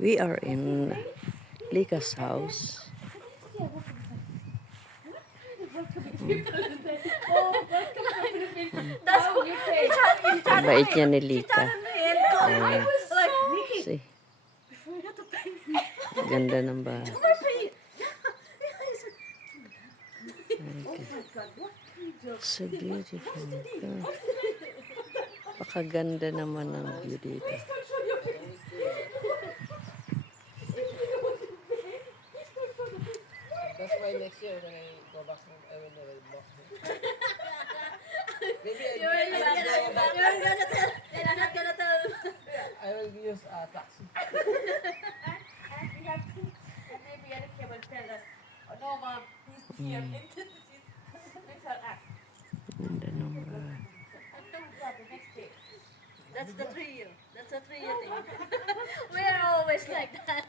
We are in Lika's house. Ang bait niya ni Lika. See. Ganda ng bahay. So beautiful. Pakaganda naman ng view dito. That's why next year when I go back home, I will never walk home. Maybe You're not gonna tell. You're not gonna tell. I will use a taxi. And we have to. And maybe Eric will tell us. Oh no, mom, he's here. Let's act. Ganda ng bahay. That's the trio. That's the trio thing. We're always like that.